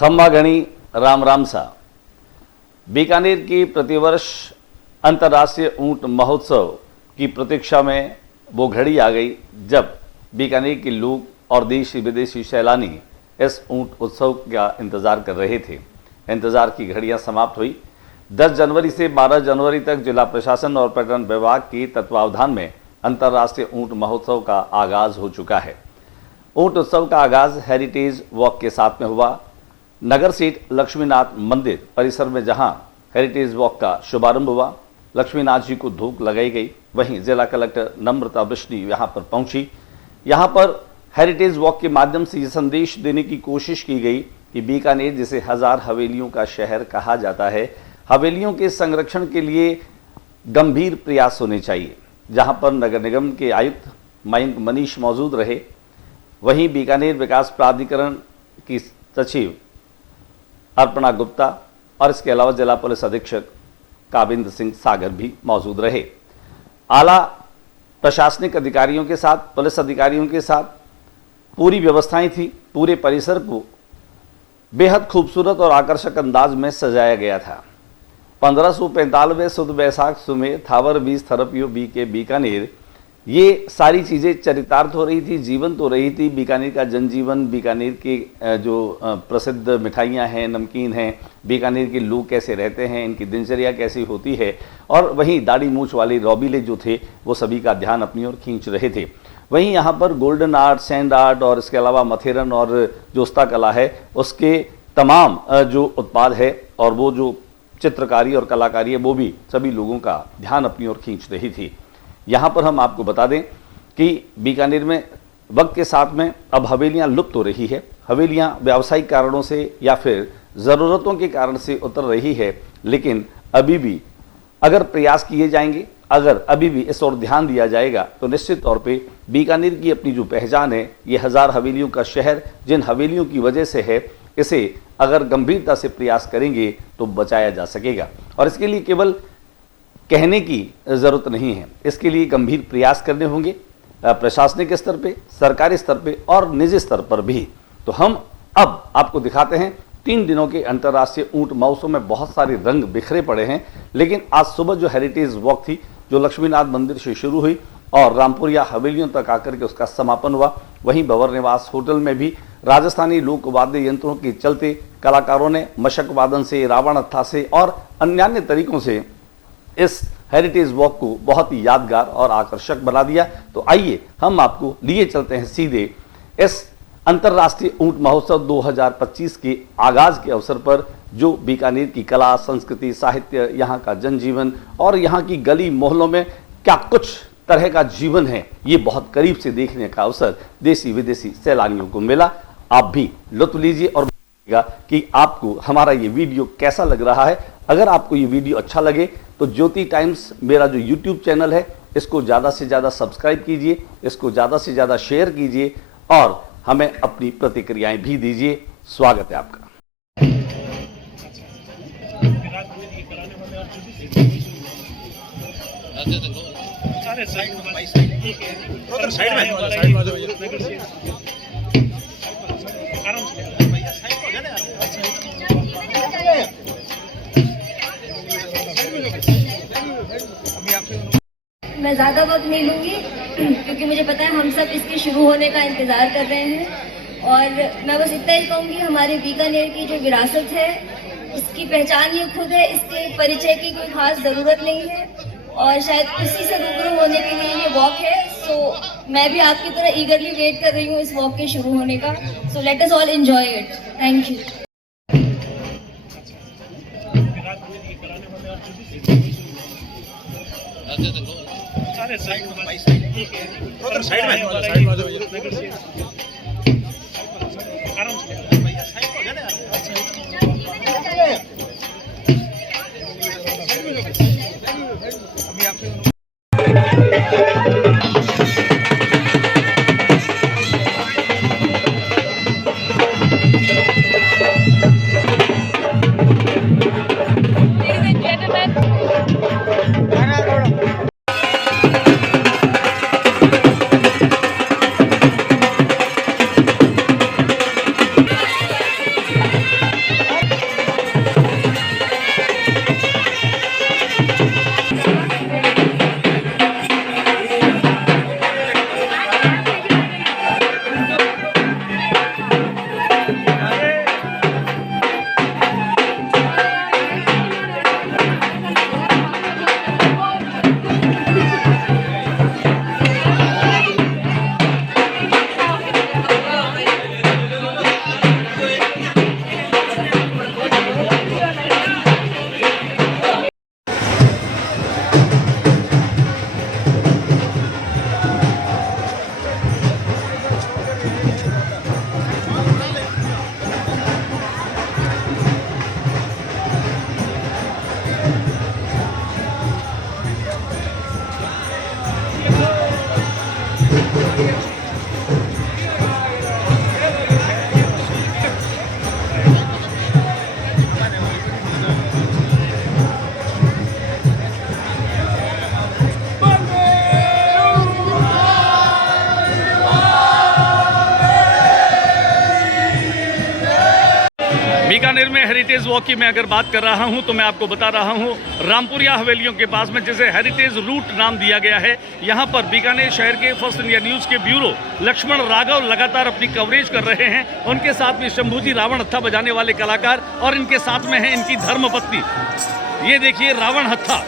खम्मा घणी राम राम सा। बीकानेर की प्रतिवर्ष अंतर्राष्ट्रीय ऊंट महोत्सव की प्रतीक्षा में वो घड़ी आ गई जब बीकानेर के लोग और देशी विदेशी सैलानी इस ऊंट उत्सव का इंतजार कर रहे थे। इंतजार की घड़ियां समाप्त हुई। 10 जनवरी से 12 जनवरी तक जिला प्रशासन और पर्यटन विभाग के तत्वावधान में अंतर्राष्ट्रीय ऊंट महोत्सव का आगाज हो चुका है। ऊंट उत्सव का आगाज हेरिटेज वॉक के साथ में हुआ। नगर सेठ लक्ष्मीनाथ मंदिर परिसर में जहां हेरिटेज वॉक का शुभारंभ हुआ, लक्ष्मीनाथ जी को धूप लगाई गई। वहीं जिला कलेक्टर नम्रता वृष्टि यहां पर पहुंची। यहां पर हेरिटेज वॉक के माध्यम से ये संदेश देने की कोशिश की गई कि बीकानेर जिसे 1000 हवेलियों का शहर कहा जाता है, हवेलियों के संरक्षण के लिए गंभीर प्रयास होने चाहिए। जहां पर नगर निगम के आयुक्त मयंक मनीष मौजूद रहे, वहीं बीकानेर विकास प्राधिकरण की सचिव अर्पणा गुप्ता और इसके अलावा जिला पुलिस अधीक्षक काबिंद सिंह सागर भी मौजूद रहे। आला प्रशासनिक अधिकारियों के साथ, पुलिस अधिकारियों के साथ पूरी व्यवस्थाएं थी। पूरे परिसर को बेहद खूबसूरत और आकर्षक अंदाज में सजाया गया था। 1595 सुद बैसाख सुमे थावर बीस थरपियो बी के बीकानेर, ये सारी चीज़ें चरितार्थ हो रही थी, जीवंत हो रही थी। बीकानेर का जनजीवन, बीकानेर के जो प्रसिद्ध मिठाइयाँ हैं, नमकीन हैं, बीकानेर के लोग कैसे रहते हैं, इनकी दिनचर्या कैसी होती है, और वहीं दाढ़ी मूछ वाले रौबीले जो थे वो सभी का ध्यान अपनी ओर खींच रहे थे। वहीं यहाँ पर गोल्डन आर्ट, सैंड आर्ट और इसके अलावा मथेरन और जो हस्तकला है उसके तमाम जो उत्पाद है और वो जो चित्रकारी और कलाकारी है वो भी सभी लोगों का ध्यान अपनी ओर खींच रही थी। यहाँ पर हम आपको बता दें कि बीकानेर में वक्त के साथ में अब हवेलियाँ लुप्त हो रही है। हवेलियाँ व्यावसायिक कारणों से या फिर ज़रूरतों के कारण से उतर रही है, लेकिन अभी भी अगर प्रयास किए जाएंगे, अगर अभी भी इस ओर ध्यान दिया जाएगा तो निश्चित तौर पे बीकानेर की अपनी जो पहचान है, ये 1000 हवेलियों का शहर जिन हवेलियों की वजह से है, इसे अगर गंभीरता से प्रयास करेंगे तो बचाया जा सकेगा। और इसके लिए केवल कहने की ज़रूरत नहीं है, इसके लिए गंभीर प्रयास करने होंगे प्रशासनिक स्तर पे, सरकारी स्तर पे और निजी स्तर पर भी। तो हम अब आपको दिखाते हैं 3 दिनों के अंतर्राष्ट्रीय ऊंट महोत्सव में बहुत सारे रंग बिखरे पड़े हैं। लेकिन आज सुबह जो हेरिटेज वॉक थी, जो लक्ष्मीनाथ मंदिर से शुरू हुई और रामपुरिया हवेलियों तक आकर के उसका समापन हुआ, वहीं भंवर निवास होटल में भी राजस्थानी लोक वाद्य यंत्रों के चलते कलाकारों ने मशक वादन से, रावण हत्था से और अन्य तरीकों से इस हेरिटेज वॉक को बहुत ही यादगार और आकर्षक बना दिया। तो आइए हम आपको लिए चलते हैं सीधे इस अंतर्राष्ट्रीय ऊंट महोत्सव 2025 के आगाज के अवसर पर, जो बीकानेर की कला, संस्कृति, साहित्य, यहाँ का जनजीवन और यहाँ की गली मोहल्लों में क्या कुछ तरह का जीवन है, ये बहुत करीब से देखने का अवसर देशी विदेशी सैलानियों को मिला। आप भी लुत्फ लीजिए और बताइएगा कि आपको हमारा ये वीडियो कैसा लग रहा है। अगर आपको ये वीडियो अच्छा लगे तो ज्योति टाइम्स मेरा जो यूट्यूब चैनल है, इसको ज़्यादा से ज़्यादा सब्सक्राइब कीजिए, इसको ज़्यादा से ज़्यादा शेयर कीजिए और हमें अपनी प्रतिक्रियाएं भी दीजिए। स्वागत है आपका। मैं ज़्यादा वक्त नहीं लूँगी क्योंकि मुझे पता है हम सब इसके शुरू होने का इंतज़ार कर रहे हैं। और मैं बस इतना ही कहूँगी, हमारे बीकानेर की जो विरासत है उसकी पहचान ये खुद है, इसके परिचय की कोई खास ज़रूरत नहीं है और शायद उसी से रूबरू होने के लिए ये वॉक है। सो मैं भी आपकी तरह ईगरली वेट कर रही हूँ इस वॉक के शुरू होने का। So let us all enjoy it. Thank you. Side में आराम से भैया साइड को जाने अभी आपसे बीकानेर में हेरिटेज वॉक की मैं अगर बात कर रहा हूं तो मैं आपको बता रहा हूं रामपुरिया हवेलियों के पास में, जिसे हेरिटेज रूट नाम दिया गया है, यहां पर बीकानेर शहर के फर्स्ट इंडिया न्यूज़ के ब्यूरो लक्ष्मण राघव लगातार अपनी कवरेज कर रहे हैं। उनके साथ में शंभूजी रावण हत्था बजाने वाले कलाकार और इनके साथ में है इनकी धर्मपत्नी। ये देखिए रावण हत्था।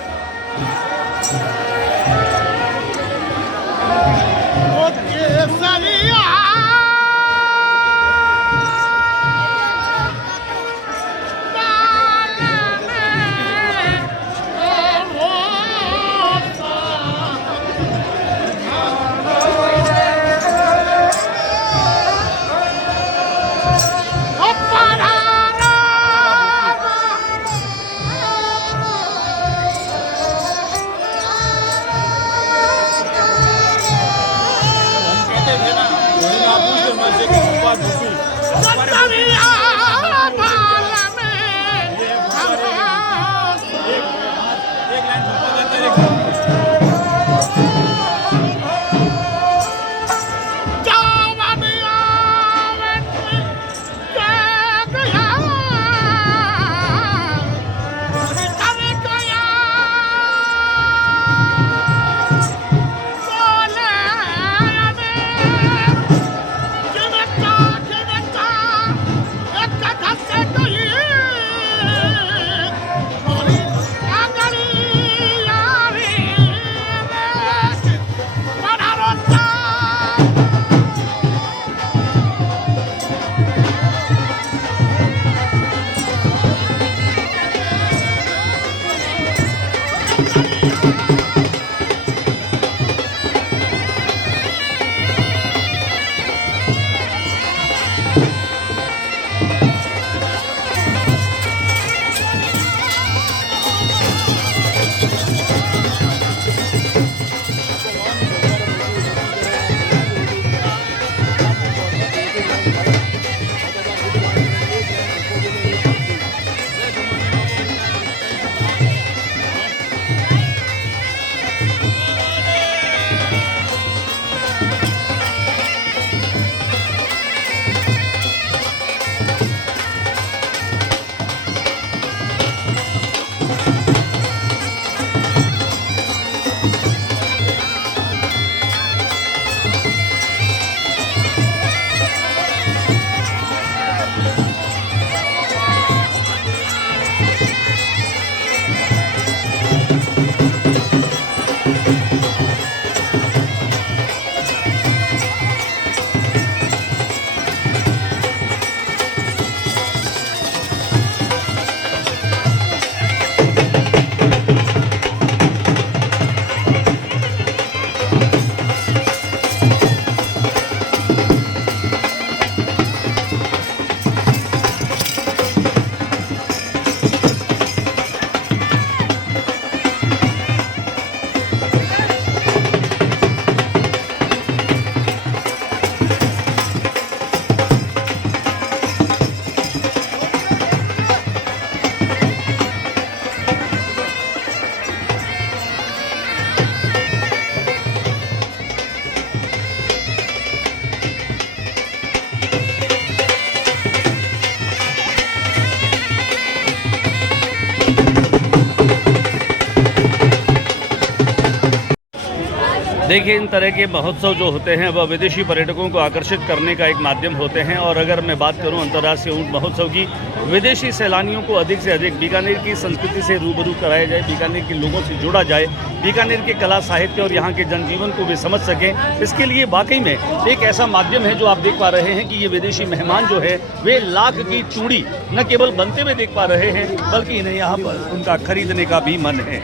देखिए, इन तरह के महोत्सव जो होते हैं वह विदेशी पर्यटकों को आकर्षित करने का एक माध्यम होते हैं। और अगर मैं बात करूं अंतर्राष्ट्रीय ऊंट महोत्सव की, विदेशी सैलानियों को अधिक से अधिक बीकानेर की संस्कृति से रूबरू कराया जाए, बीकानेर के लोगों से जुड़ा जाए, बीकानेर के कला साहित्य और यहाँ के जनजीवन को भी समझ सकें। इसके लिए वाकई में एक ऐसा माध्यम है जो आप देख पा रहे हैं कि ये विदेशी मेहमान जो है वे लाख की चूड़ी न केवल बनते हुए देख पा रहे हैं, बल्कि इन्हें यहाँ पर उनका खरीदने का भी मन है।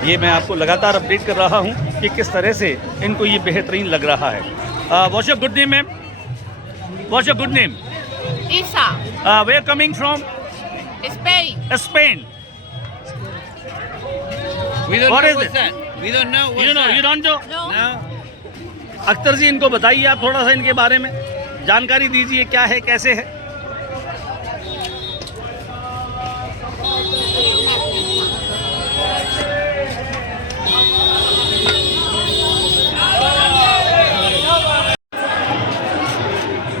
ये मैं आपको लगातार अपडेट कर रहा हूँ कि किस तरह से इनको ये बेहतरीन लग रहा है। What's your good name ma'am? What's your good name? Isa, where coming from? Spain. Spain. We don't What know is what's it? that. We don't know what's you that. Don't know? No. No. Akhtar ji, इनको बताइए आप थोड़ा सा इनके बारे में जानकारी दीजिए, क्या है, कैसे है?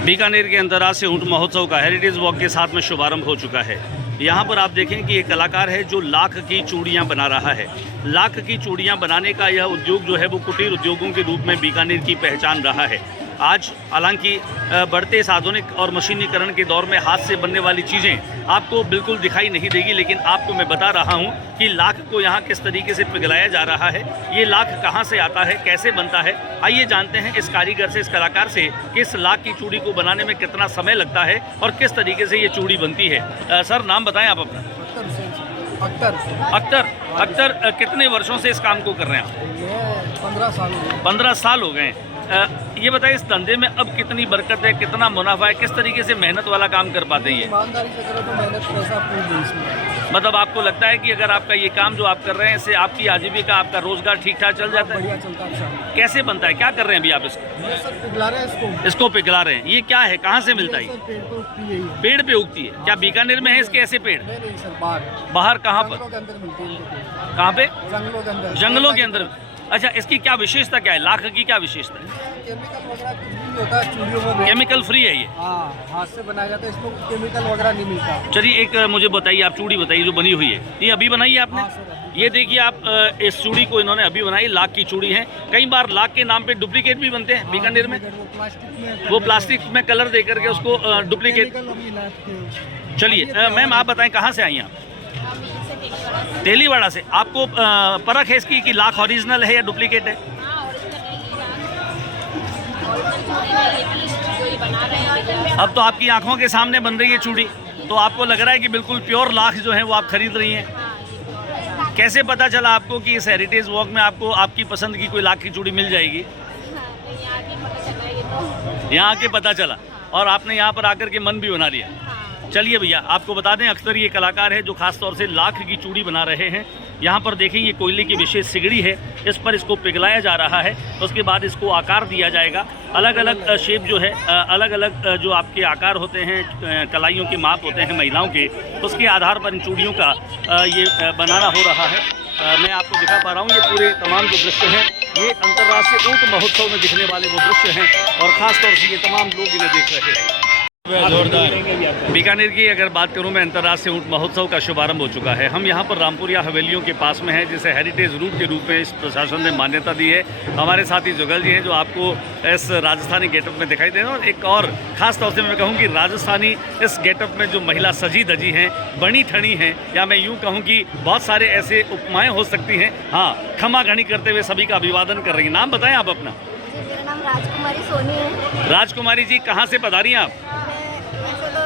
बीकानेर के अंतर्राष्ट्रीय ऊँट महोत्सव का हेरिटेज वॉक के साथ में शुभारंभ हो चुका है। यहाँ पर आप देखें कि एक कलाकार है जो लाख की चूड़ियाँ बना रहा है। लाख की चूड़ियाँ बनाने का यह उद्योग जो है वो कुटीर उद्योगों के रूप में बीकानेर की पहचान रहा है। आज हालांकि बढ़ते इस आधुनिक और मशीनीकरण के दौर में हाथ से बनने वाली चीज़ें आपको बिल्कुल दिखाई नहीं देगी, लेकिन आपको मैं बता रहा हूं कि लाख को यहां किस तरीके से पिघलाया जा रहा है, ये लाख कहां से आता है, कैसे बनता है। आइए जानते हैं इस कारीगर से, इस कलाकार से कि इस लाख की चूड़ी को बनाने में कितना समय लगता है और किस तरीके से ये चूड़ी बनती है। सर नाम बताएं आप अपना। अख्तर, कितने वर्षों से इस काम को कर रहे हैं आप? 15 साल हो गए। ये बताइए इस धंधे में अब कितनी बरकत है, कितना मुनाफा है, किस तरीके से मेहनत वाला काम कर पाते हैं? ईमानदारी से करो तो मेहनत पैसा पूरी नहीं इसमें। मतलब आपको लगता है कि अगर आपका ये काम जो आप कर रहे हैं इससे आपकी आजीविका, आपका रोजगार ठीक ठाक चल जाता है? बढ़िया चलता है। कैसे बनता है, क्या कर रहे हैं अभी आप इसको? ये सब पिघला रहे हैं इसको पिघला रहे हैं। ये क्या है, कहाँ से मिलता है? पेड़ पे उगती है ये। पेड़ पे उगती है। क्या बीकानेर में है इसके ऐसे पेड़? नहीं सर, बाहर बाहर कहाँ जंगलों पर? के अंदर मिलते हैं इनके पेड़। कहाँ पे? जंगलों के अंदर। जंगलों के अंदर। अच्छा, इसकी क्या विशेषता क्या है, लाख की क्या विशेषता है? केमिकल वगैरह कुछ भी नहीं होता चूड़ियों में। केमिकल फ्री है ये? हाँ, हाथ से बनाया जाता है, इसमें केमिकल वगैरह नहीं मिलता। चलिए एक मुझे बताइए, आप चूड़ी बताइए जो बनी हुई है, ये अभी बनाई है आपने? हाँ सर। ये देखिए आप, इस चूड़ी को इन्होंने अभी बनाई, लाख की चूड़ी है। कई बार लाख के नाम पे डुप्लीकेट भी बनते हैं बीकानेर में। वो प्लास्टिक में कलर दे करके उसको डुप्लीकेट। चलिए मैम आप बताएं कहाँ से आई हैं आप? तेलीवाड़ा से। आपको परख है इसकी कि लाख ओरिजिनल है या डुप्लीकेट है? अब तो आपकी आंखों के सामने बन रही है चूड़ी, तो आपको लग रहा है कि बिल्कुल प्योर लाख जो है वो आप खरीद रही हैं। कैसे पता चला आपको कि इस हेरिटेज वॉक में आपको आपकी पसंद की कोई लाख की चूड़ी मिल जाएगी? यहाँ आके पता चला और आपने यहाँ पर आकर के मन भी बना लिया। चलिए भैया आपको बता दें, अख्तर ये कलाकार है जो खास तौर से लाख की चूड़ी बना रहे हैं। यहाँ पर देखें ये कोयले की विशेष सिगड़ी है, इस पर इसको पिघलाया जा रहा है। उसके बाद इसको आकार दिया जाएगा। अलग अलग शेप जो है, अलग अलग जो आपके आकार होते हैं, कलाइयों के माप होते हैं महिलाओं के, उसके आधार पर इन चूड़ियों का ये बनाना हो रहा है। मैं आपको दिखा पा रहा हूँ ये पूरे तमाम जो दृश्य हैं ये अंतर्राष्ट्रीय ऊँट महोत्सव में दिखने वाले वो दृश्य हैं और ख़ास तौर से ये तमाम लोग इन्हें देख रहे हैं। जोरदार। बीकानेर की अगर बात करूं मैं, अंतर्राष्ट्रीय ऊँट महोत्सव का शुभारंभ हो चुका है। हम यहां पर रामपुरिया हवेलियों के पास में हैं, जिसे हेरिटेज रूट के रूप में इस प्रशासन ने मान्यता दी है। हमारे साथी जुगल जी हैं जो आपको इस राजस्थानी गेटअप में दिखाई दे रहे हैं। और एक और ख़ास तौर से मैं कहूँ कि राजस्थानी इस गेटअप में जो महिला सजी धजी हैं, बनी ठनी हैं, या मैं यूँ कहूँ कि बहुत सारे ऐसे उपमाएँ हो सकती हैं। हाँ, खमा घनी करते हुए सभी का अभिवादन कर रही हैं। नाम बताएँ आप अपना? मेरा नाम राजकुमारी सोनी है। राजकुमारी जी कहाँ से पधारी हैं आप?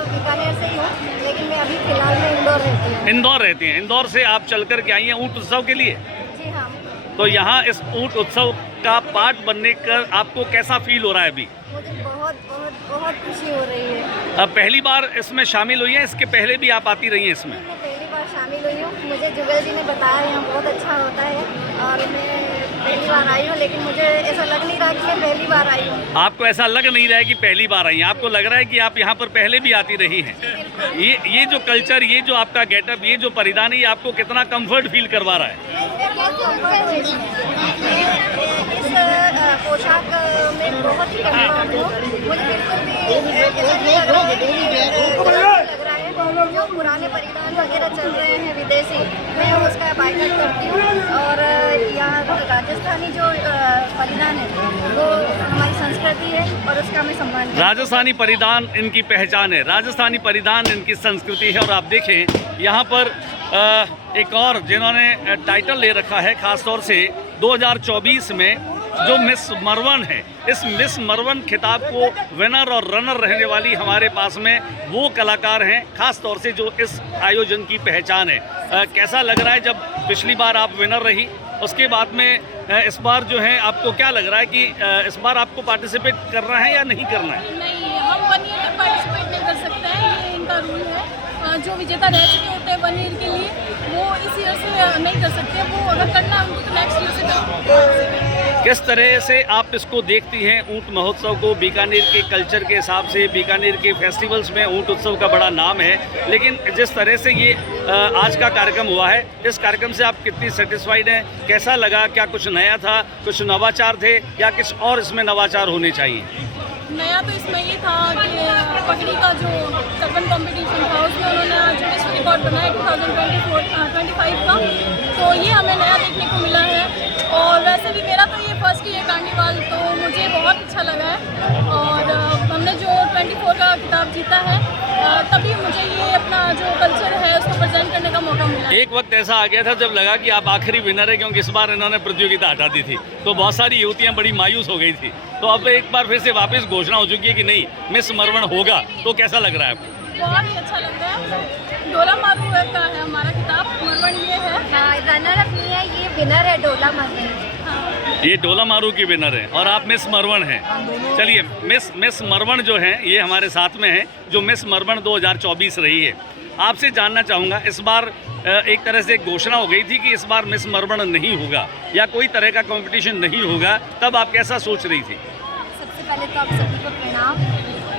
बीकानेर से ही हूँ, लेकिन मैं अभी फिलहाल में इंदौर रहती हूँ। इंदौर रहती हैं। इंदौर से आप चल कर के आई हैं ऊँट उत्सव के लिए? जी हाँ। तो यहाँ इस ऊँट उत्सव का पार्ट बनने का आपको कैसा फील हो रहा है अभी? मुझे बहुत बहुत बहुत खुशी हो रही है। अब पहली बार इसमें शामिल हुई हैं, इसके पहले भी आप आती रही हैं इसमें? मैं पहली बार शामिल हुई हूँ। मुझे जुगल जी ने बताया यहाँ बहुत अच्छा होता है और मैं पहली बार आई हूँ, लेकिन मुझे ऐसा लग नहीं रहा कि मैं पहली बार आई हूँ। आपको ऐसा लग नहीं रहा है कि पहली बार आई हैं, आपको लग रहा है कि आप यहाँ पर पहले भी आती रही हैं। ये जो कल्चर, ये जो आपका गेटअप, ये जो परिधान, ये आपको कितना कंफर्ट फील करवा रहा है? इस पोशाक में बहुत ही कंफर्ट हूँ। मुझे बिल्कुल भी ऐसा नहीं लग रहा है कि लग रहा है। जो पुराने परिधान वगैरह चल रहे हैं विदेशी, मैं उसका बायकॉट करती हूँ। और यहाँ राजस्थानी जो परिधान है वो हमारी संस्कृति है और उसका मैं सम्मान करती हूँ। राजस्थानी परिधान इनकी पहचान है, राजस्थानी परिधान इनकी संस्कृति है। और आप देखें यहाँ पर एक और जिन्होंने टाइटल ले रखा है खास तौर से 2024 में, जो मिस मरवन है, इस मिस मरवन खिताब को विनर और रनर रहने वाली हमारे पास में वो कलाकार हैं खास तौर से जो इस आयोजन की पहचान है। कैसा लग रहा है जब पिछली बार आप विनर रही, उसके बाद में इस बार जो है आपको क्या लग रहा है कि इस बार आपको पार्टिसिपेट करना है या नहीं करना है? नहीं, हम 1 ईयर में पार्टिसिपेट नहीं कर सकते हैं, ये इनका रूल है। जो विजेता रह चुके होते हैं 1 ईयर के लिए, वो इस ईयर से नहीं कर सकते। वो अगर करना है उनको तो नेक्स्ट ईयर से कर। किस तरह से आप इसको देखती हैं ऊँट महोत्सव को? बीकानेर के कल्चर के हिसाब से, बीकानेर के फेस्टिवल्स में ऊँट उत्सव का बड़ा नाम है, लेकिन जिस तरह से ये आज का कार्यक्रम हुआ है, इस कार्यक्रम से आप कितनी सेटिस्फाइड हैं? कैसा लगा? क्या कुछ नया था, कुछ नवाचार थे या कुछ और इसमें नवाचार होने चाहिए? नया तो इसमें ये था कि पगड़ी का जो टर्बन कंपटीशन था उसमें उन्होंने आज विश्व रिकॉर्ड बनाया 2025 का, तो ये हमें नया देखने को मिला है। और वैसे भी मेरा तो ये फर्स्ट ही है कार्निवाल, तो मुझे बहुत अच्छा लगा है। और हमने जो 24 का खिताब जीता है, तभी मुझे ये अपना जो कल्चर है उसको प्रेजेंट करने का मौका मिला। एक वक्त ऐसा आ गया था जब लगा कि आप आखिरी विनर है, क्योंकि इस बार इन्होंने प्रतियोगिता हटा दी थी, तो बहुत सारी युवतियां बड़ी मायूस हो गई थी। तो अब एक बार फिर से वापस घोषणा हो चुकी है कि नहीं, मिस मरवण होगा, तो कैसा लग रहा है आपको? बहुत ही अच्छा लगता है। डोला मारू का है हमारा खिताब, मरवण ये है। रनर अप नहीं है, ये विनर है डोला मारू। ये डोला मारू की विनर है और आप मिस मरवण हैं। चलिए, मिस मरवण जो है ये हमारे साथ में है, जो मिस मरवण 2024 रही है। आपसे जानना चाहूँगा, इस बार एक तरह से घोषणा हो गई थी कि इस बार मिस मरवण नहीं होगा या कोई तरह का कंपटीशन नहीं होगा, तब आप कैसा सोच रही थी? सबसे पहले तो आप सभी को प्रणाम।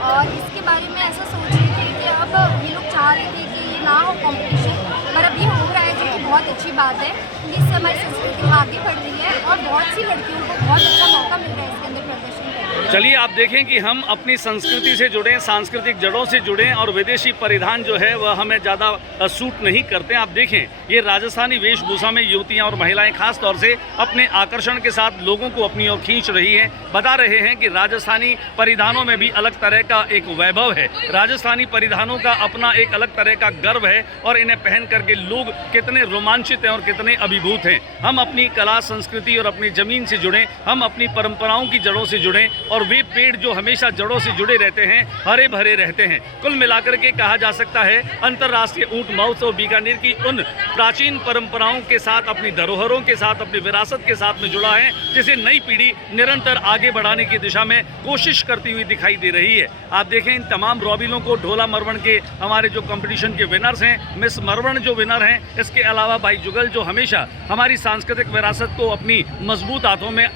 और इसके बारे में ऐसा सोच रही थी कि अब ये लोग चाह रहे थे कि ये ना हो कंपटीशन, पर अब ये हो रहा है, जो कि बहुत अच्छी बात है। इससे हमारी संस्कृति आगे बढ़ रही है और बहुत सी लड़कियों को बहुत अच्छा मौका मिल रहा है इसके अंदर प्रदर्शन करने का। चलिए, आप देखें कि हम अपनी संस्कृति से जुड़ें, सांस्कृतिक जड़ों से जुड़ें, और विदेशी परिधान जो है वह हमें ज़्यादा सूट नहीं करते। आप देखें, ये राजस्थानी वेशभूषा में युवतियां और महिलाएं खास तौर से अपने आकर्षण के साथ लोगों को अपनी ओर खींच रही हैं। बता रहे हैं कि राजस्थानी परिधानों में भी अलग तरह का एक वैभव है, राजस्थानी परिधानों का अपना एक अलग तरह का गर्व है, और इन्हें पहन करके लोग कितने रोमांचित हैं और कितने अभिभूत हैं। हम अपनी कला, संस्कृति और अपनी ज़मीन से जुड़ें, हम अपनी परंपराओं की जड़ों से जुड़ें, और वे पेड़ जो हमेशा जड़ों से जुड़े रहते हैं, हरे भरे रहते हैं। कुल मिलाकर के कहा जा सकता है, अंतर्राष्ट्रीय ऊंट महोत्सव बीकानेर की उन प्राचीन परंपराओं के साथ, अपनी धरोहरों के साथ, अपनी विरासत के साथ में जुड़ा है, जिसे नई पीढ़ी निरंतर आगे बढ़ाने की दिशा में कोशिश करती हुई दिखाई दे रही है। आप देखें, इन तमाम रॉबिलों को, ढोला मरवण के हमारे जो कंपटीशन के विनर्स हैं, मिस मरवण जो विनर हैं, इसके अलावा भाई जुगल जो हमेशा हमारी सांस्कृतिक विरासत को अपनी मजबूत हाथों में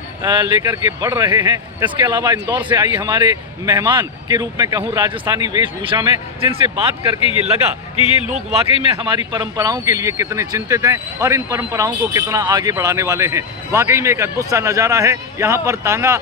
लेकर के बढ़ रहे हैं। इसके अलावा इंदौर से आई हमारे मेहमान के रूप में कहूँ, राजस्थानी वेशभूषा में, जिनसे बात करके ये लगा कि ये लोग वाकई में हमारी परंपराओं के लिए कितने चिंतित हैं और इन परंपराओं को कितना आगे बढ़ाने वाले हैं। वाकई में एक अद्भुत सा नज़ारा है। यहाँ पर तांगा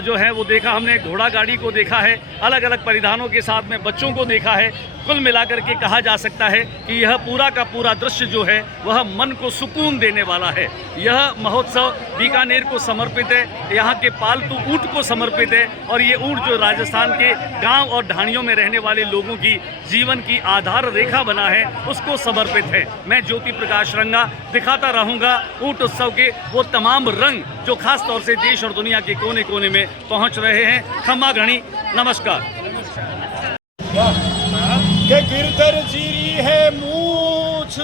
जो है वो देखा हमने, घोड़ा गाड़ी को देखा है, अलग अलग परिधानों के साथ में बच्चों को देखा है। कुल मिलाकर के कहा जा सकता है कि यह पूरा का पूरा दृश्य जो है वह मन को सुकून देने वाला है। यह महोत्सव बीकानेर को समर्पित है, यहाँ के पालतू ऊँट को समर्पित है, और ये ऊँट जो राजस्थान के गांव और ढाणियों में रहने वाले लोगों की जीवन की आधार रेखा बना है, उसको समर्पित है। मैं ज्योति प्रकाश रंगा दिखाता रहूँगा ऊँट उत्सव के वो तमाम रंग जो खास तौर से देश और दुनिया के कोने कोने में पहुँच रहे हैं। खम्मा घणी, नमस्कार। के गिरधर चीरी है मूछ,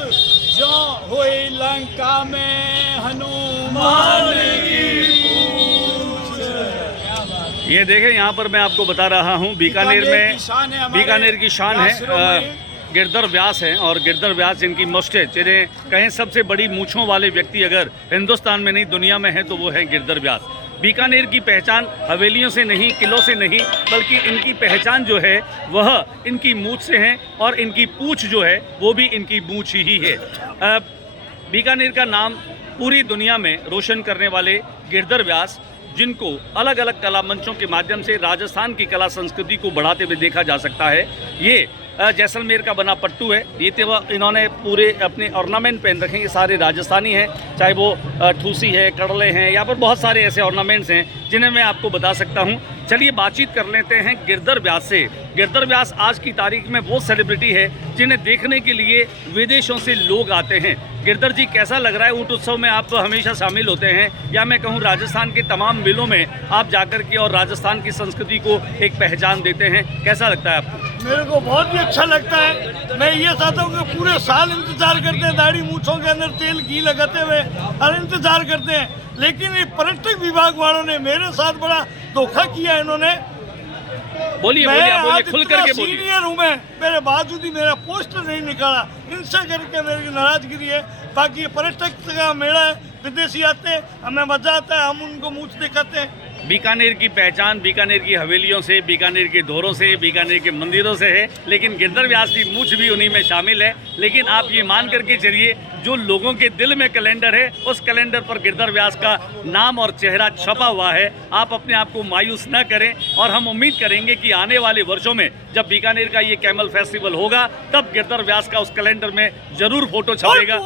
जो हुई लंका में हनुमान की पूछ। ये देखें, यहाँ पर मैं आपको बता रहा हूँ, बीकानेर की शान है, गिरधर व्यास हैं, और गिरधर व्यास जिनकी मुस्टेच, जिन्हें कहें सबसे बड़ी मूछों वाले व्यक्ति अगर हिंदुस्तान में नहीं दुनिया में है तो वो है गिरधर व्यास। बीकानेर की पहचान हवेलियों से नहीं, किलों से नहीं, बल्कि इनकी पहचान जो है वह इनकी मूछ से है, और इनकी पूँछ जो है वो भी इनकी मूछ ही है। बीकानेर का नाम पूरी दुनिया में रोशन करने वाले गिरधर व्यास, जिनको अलग अलग कला मंचों के माध्यम से राजस्थान की कला संस्कृति को बढ़ाते हुए देखा जा सकता है। ये जैसलमेर का बना पट्टू है। ये तो इन्होंने पूरे अपने ऑर्नामेंट पहन रखे हैं, ये सारे राजस्थानी हैं, चाहे वो ठूसी है, कड़ले हैं, यहाँ पर बहुत सारे ऐसे ऑर्नामेंट्स हैं जिन्हें मैं आपको बता सकता हूँ। चलिए बातचीत कर लेते हैं गिरधर व्यास से। गिरधर व्यास आज की तारीख में वो सेलिब्रिटी है जिन्हें देखने के लिए विदेशों से लोग आते हैं। गिरधर जी, कैसा लग रहा है? ऊँट उत्सव में आप हमेशा शामिल होते हैं, या मैं कहूँ राजस्थान के तमाम मेलों में आप जाकर के और राजस्थान की संस्कृति को एक पहचान देते हैं, कैसा लगता है आपको? मेरे को बहुत ही अच्छा लगता है। मैं ये चाहता हूँ कि पूरे साल इंतजार करते हैं, दाढ़ी मूछों के अंदर तेल घी लगाते हुए और इंतजार करते हैं, लेकिन ये पर्यटक विभाग वालों ने मेरे साथ बड़ा धोखा किया। इन्होंने बोलिए खुल करके बोलिए। सीनियर हूँ मैं, मेरे बावजूद ही मेरा पोस्टर नहीं निकाला, इनसे करके मेरी नाराजगिरी है। बाकी ये पर्यटक का मेला है, विदेशी आते हैं, हमें मजा आता है, हम उनको मूछ दिखाते हैं। बीकानेर की पहचान बीकानेर की हवेलियों से, बीकानेर के दौरों से, बीकानेर के मंदिरों से है, लेकिन गिरधर व्यास की मूंछ भी उन्हीं में शामिल है। लेकिन आप ये मान करके चलिए, जो लोगों के दिल में कैलेंडर है, उस कैलेंडर पर गिरधर व्यास का नाम और चेहरा छपा हुआ है। आप अपने आप को मायूस न करें और हम उम्मीद करेंगे कि आने वाले वर्षों में जब बीकानेर का ये कैमल फेस्टिवल होगा, तब गिरधर व्यास का उस कैलेंडर में जरूर फोटो छपेगा। तो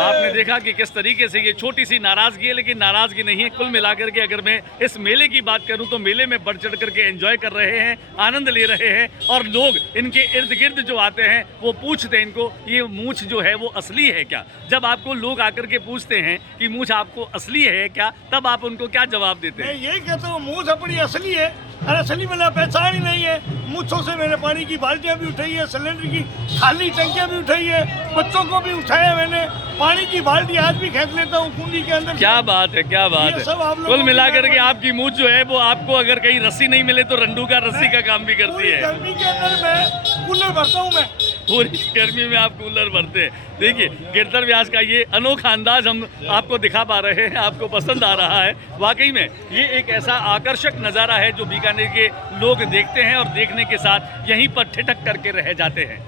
आपने देखा कि किस तरीके से ये छोटी सी नाराजगी है, लेकिन नाराजगी नहीं है। कुल मिलाकर के अगर मैं इस मेले की बात करूं तो मेले में बढ़ चढ़ करके एंजॉय कर रहे हैं, आनंद ले रहे हैं, और लोग इनके इर्द गिर्द जो आते हैं वो पूछते हैं इनको, ये मूंछ जो है वो असली है क्या? जब आपको लोग आकर के पूछते हैं कि मूंछ आपको असली है क्या, तब आप उनको क्या जवाब देते हैं? यही कहता हूँ, मूंछ अपनी असली है, और असली मतलब पहचान ही नहीं है। मूंछों से मैंने पानी की बाल्टियां भी उठाई है, सिलेंडर की खाली टंकियां भी उठाई है, बच्चों को भी उठाया मैंने, पानी की बाल्टी आज भी फेंक लेता हूँ कुंडी के अंदर। क्या बात है, क्या बात है। कुल मिलाकर के आपकी मूंछ जो है वो आपको अगर कहीं रस्सी नहीं मिले तो रंडू का रस्सी का काम भी करती है। गर्मी के अंदर मैं कूलर भरता हूँ, मैं पूरी गर्मी में आप कूलर भरते हैं। देखिए, गिरधर व्यास का ये अनोखा अंदाज हम आपको दिखा पा रहे हैं, आपको पसंद आ रहा है। वाकई में ये एक ऐसा आकर्षक नज़ारा है जो बीकानेर के लोग देखते हैं और देखने के साथ यहीं पर ठिठक करके रह जाते हैं।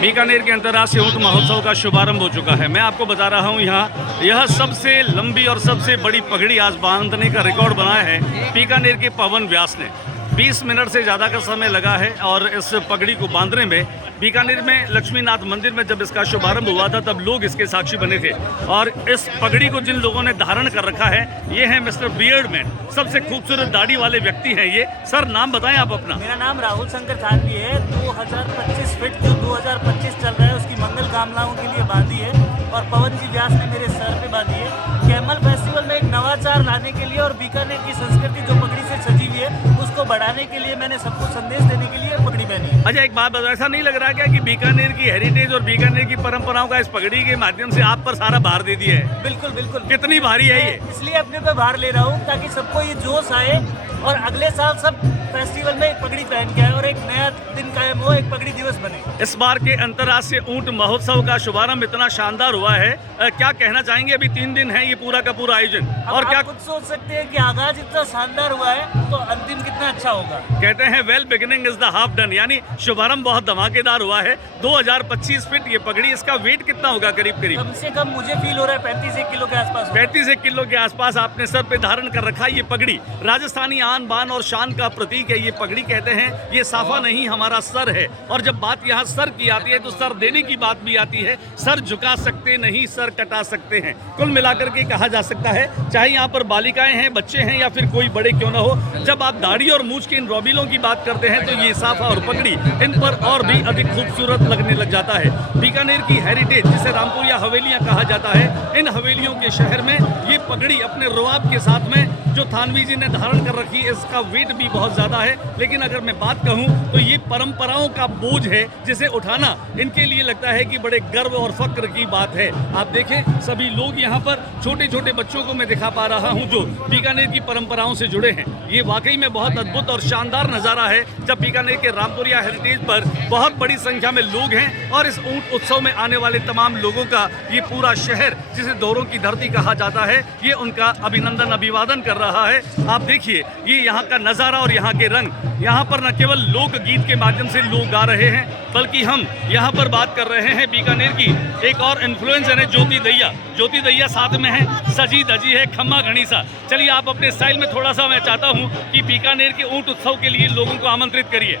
बीकानेर के अंतर्राष्ट्रीय ऊंट महोत्सव का शुभारंभ हो चुका है। मैं आपको बता रहा हूं, यहाँ यह सबसे लंबी और सबसे बड़ी पगड़ी आज बांधने का रिकॉर्ड बनाया है बीकानेर के पवन व्यास ने। 20 मिनट से ज़्यादा का समय लगा है और इस पगड़ी को बांधने में बीकानेर में लक्ष्मीनाथ मंदिर में जब इसका शुभारंभ हुआ था तब लोग इसके साक्षी बने थे। और इस पगड़ी को जिन लोगों ने धारण कर रखा है ये है मिस्टर बियर्डमैन, सबसे खूबसूरत दाढ़ी वाले व्यक्ति हैं ये। सर, नाम बताएं आप अपना। मेरा नाम राहुल शंकर थानवी है। 2025 फिट जो 2025 चल रहा है उसकी मंगल कामनाओं के लिए बांधी है और पवन जी व्यास ने मेरे सर पे बांधी है। कैमल फेस्टिवल में एक नवाचार लाने के लिए और बीकानेर की संस्कृति जो पगड़ी से सजी हुई है उसको बढ़ाने के लिए मैंने सबको संदेश देने के लिए पगड़ी पहनी है। अच्छा, एक बात बताओ, ऐसा नहीं लग रहा क्या कि बीकानेर की हेरिटेज और बीकानेर की परंपराओं का इस पगड़ी के माध्यम से आप पर सारा भार दे दिया है? बिल्कुल बिल्कुल। कितनी भारी है ये? इसलिए अपने पे भार ले रहा हूँ ताकि सबको ये जोश आए और अगले साल सब फेस्टिवल में एक पगड़ी पहन के आए और एक नया दिन कायम हो, एक पगड़ी दिवस बने। इस बार के अंतर्राष्ट्रीय ऊंट महोत्सव का शुभारंभ इतना शानदार हुआ है, क्या कहना चाहेंगे? अभी 3 दिन है ये पूरा का पूरा आयोजन, और क्या कुछ सोच सकते हैं कि आगाज इतना शानदार हुआ है तो अंतिम कितना अच्छा होगा। कहते हैं well beginning is the half done, यानी शुभारंभ बहुत धमाकेदार हुआ है। 2025 फीट ये पगड़ी, इसका वेट कितना होगा करीब करीब? कम से कम मुझे फील हो रहा है 35 किलो के आसपास। 35 किलो के आसपास आपने सर पे धारण कर रखा है ये पगड़ी। राजस्थानी आन बान और शान का प्रतीक है ये पगड़ी। कहते हैं ये साफा नहीं हमारा सर है, और जब बात यहाँ सर की आती है तो सर देने की बात भी आती है। सर झुका सकते नहीं, सर कटा सकते हैं। कुल मिलाकर के कहा जा सकता है, चाहे यहाँ पर बालिकाएं हैं, बच्चे हैं या फिर कोई बड़े क्यों ना हो, जब आप दाढ़ी और मूंछ के इन रोबिलों की बात करते हैं तो ये साफा और पगड़ी इन पर और भी अधिक खूबसूरत लगने लग जाता है। बीकानेर की हेरिटेज जिसे रामपुरिया हवेलियां कहा जाता है, इन हवेलियों के शहर में ये पगड़ी अपने रुआब के साथ में जो थानवी जी ने धारण कर रखी है, इसका वेट भी बहुत ज़्यादा है। लेकिन अगर मैं बात कहूँ तो ये परंपराओं का बोझ है जिसे उठाना इनके लिए लगता है कि बड़े गर्व और फक्र की बात है। आप देखें, सभी लोग यहाँ पर छोटे छोटे बच्चों को मैं दिखा पा रहा हूँ जो बीकानेर की परंपराओं से जुड़े हैं। ये वाकई में बहुत अद्भुत और शानदार नज़ारा है जब बीकानेर के रामपुरिया हेरिटेज पर बहुत बड़ी संख्या में लोग हैं और इस ऊंट उत्सव में आने वाले तमाम लोगों का ये पूरा शहर जिसे दौरों की धरती कहा जाता है, ये उनका अभिनंदन अभिवादन कर रहा है। आप देखिए ये यहाँ का नज़ारा और यहाँ के रंग। यहाँ पर न केवल लोकगीत के माध्यम से लोग गा रहे हैं, बल्कि हम यहाँ पर बात कर रहे हैं बीकानेर की एक और इन्फ्लुएंसर है ज्योति दैया। ज्योति दैया साथ में है, सजी धजी है, खम्मा घनीसा। चलिए आप अपने स्टाइल में थोड़ा सा, मैं चाहता हूँ कि बीकानेर के ऊंट उत्सव के लिए लोगों को आमंत्रित करिए।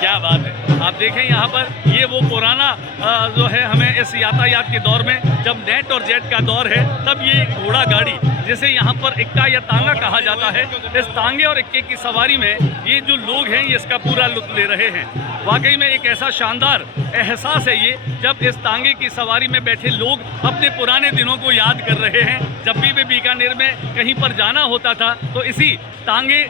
क्या बात है, आप देखें यहाँ पर ये वो पुराना जो है, हमें इस यातायात के दौर में जब नेट और जेट का दौर है तब ये घोड़ा गाड़ी जिसे यहाँ पर इक्का या तांगा कहा जाता है, इस तांगे और इक्के की सवारी में ये जो लोग हैं ये इसका पूरा लुत्फ ले रहे हैं। वाकई में एक ऐसा शानदार एहसास है ये जब इस तांगे की सवारी में बैठे लोग अपने पुराने दिनों को याद कर रहे हैं। जब भी वे बीकानेर में कहीं पर जाना होता था तो इसी तांगे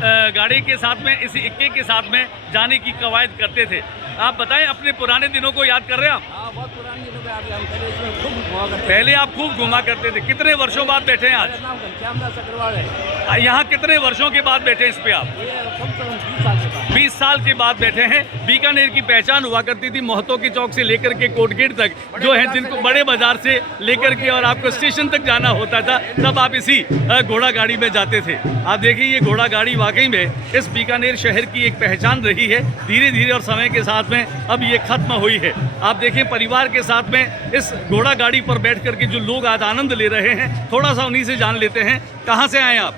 गाड़ी के साथ में, इसी इक्के के साथ में जाने की कवायद करते थे। आप बताएं, अपने पुराने दिनों को याद कर रहे हैं आप? हाँ, बहुत पुराने दिनों में अभी हम पहले इसमें खूब घुमा करते थे। पहले आप खूब घुमा करते थे। कितने वर्षों बाद बैठे हैं आज? मेरा नाम घनश्यामदास अग्रवाल है। यहाँ कितने वर्षों के बाद बैठे हैं इस पे आप? ये कम से कम 20 साल के बाद। 20 साल के बाद बैठे हैं। बीकानेर की पहचान हुआ करती थी मोहतो के चौक से लेकर के कोटगेट तक, जो है जिनको बड़े बाजार से लेकर के और आपको स्टेशन तक जाना होता था, तब आप इसी घोड़ा गाड़ी में जाते थे। आप देखिए, ये घोड़ा गाड़ी वाकई में इस बीकानेर शहर की एक पहचान रही है। धीरे धीरे और समय के साथ में अब ये खत्म हुई है। आप देखिए, परिवार के साथ में इस घोड़ा गाड़ी पर बैठ करके जो लोग आज आनंद ले रहे हैं, थोड़ा सा उन्हीं से जान लेते हैं। कहाँ से आए आप?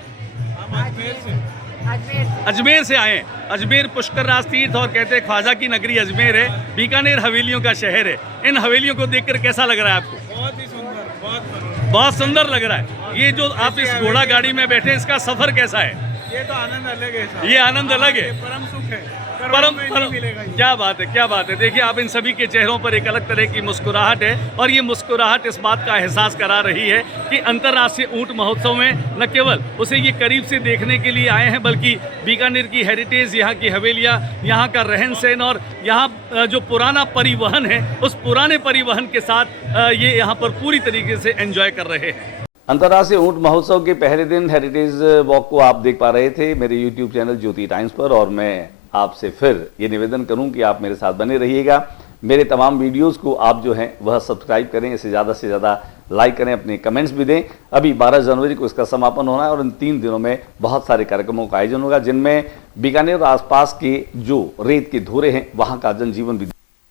अजमेर से आए। अजमेर पुष्कर राज तीर्थ और कहते हैं ख्वाजा की नगरी अजमेर है। बीकानेर हवेलियों का शहर है। इन हवेलियों को देखकर कैसा लग रहा है आपको? बहुत ही सुंदर, बहुत सुंदर लग रहा है। ये जो आप इस घोड़ा गाड़ी में बैठे, इसका सफर कैसा है? ये तो आनंद अलग है। ये आनंद अलग है, परम सुख है, परम क्या बात है, क्या बात है। देखिए, आप इन सभी के चेहरों पर एक अलग तरह की मुस्कुराहट है, और ये मुस्कुराहट इस बात का एहसास करा रही है कि अंतर्राष्ट्रीय ऊंट महोत्सव में न केवल उसे ये करीब से देखने के लिए आए हैं, बल्कि बीकानेर की हेरिटेज, यहाँ की हवेलियाँ, यहाँ का रहन सहन और यहाँ जो पुराना परिवहन है, उस पुराने परिवहन के साथ ये यहाँ पर पूरी तरीके से एंजॉय कर रहे हैं। अंतर्राष्ट्रीय ऊंट महोत्सव के पहले दिन हेरिटेज वॉक को आप देख पा रहे थे मेरे यूट्यूब चैनल ज्योति टाइम्स पर, और मैं आपसे फिर ये निवेदन करूं कि आप मेरे साथ बने रहिएगा। मेरे तमाम वीडियोस को आप जो हैं वह सब्सक्राइब करें, इसे ज़्यादा से ज़्यादा लाइक करें, अपने कमेंट्स भी दें। अभी 12 जनवरी को इसका समापन होना है और इन 3 दिनों में बहुत सारे कार्यक्रमों का आयोजन होगा, जिनमें बीकानेर और आसपास के जो रेत के धुरे हैं वहाँ का जनजीवन भी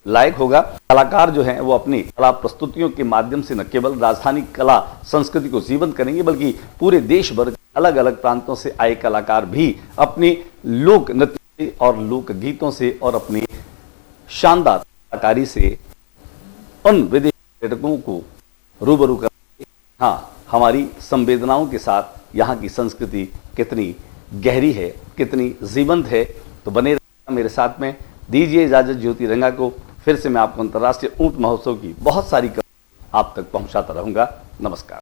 लायक होगा। कलाकार जो हैं वो अपनी कला प्रस्तुतियों के माध्यम से न केवल राजधानी कला संस्कृति को जीवंत करेंगे, बल्कि पूरे देश भर के अलग अलग प्रांतों से आए कलाकार भी अपनी लोक नृत्य और लोक गीतों से और अपनी शानदार कलाकारी से उन विदेशी पर्यटकों को रूबरू कर, हाँ, हमारी संवेदनाओं के साथ यहाँ की संस्कृति कितनी गहरी है, कितनी जीवंत है। तो बने रहिएगा मेरे साथ में। दीजिए इजाजत ज्योति रंगा को। फिर से मैं आपको अंतर्राष्ट्रीय ऊंट महोत्सव की बहुत सारी खबरें आप तक पहुंचाता रहूंगा। नमस्कार।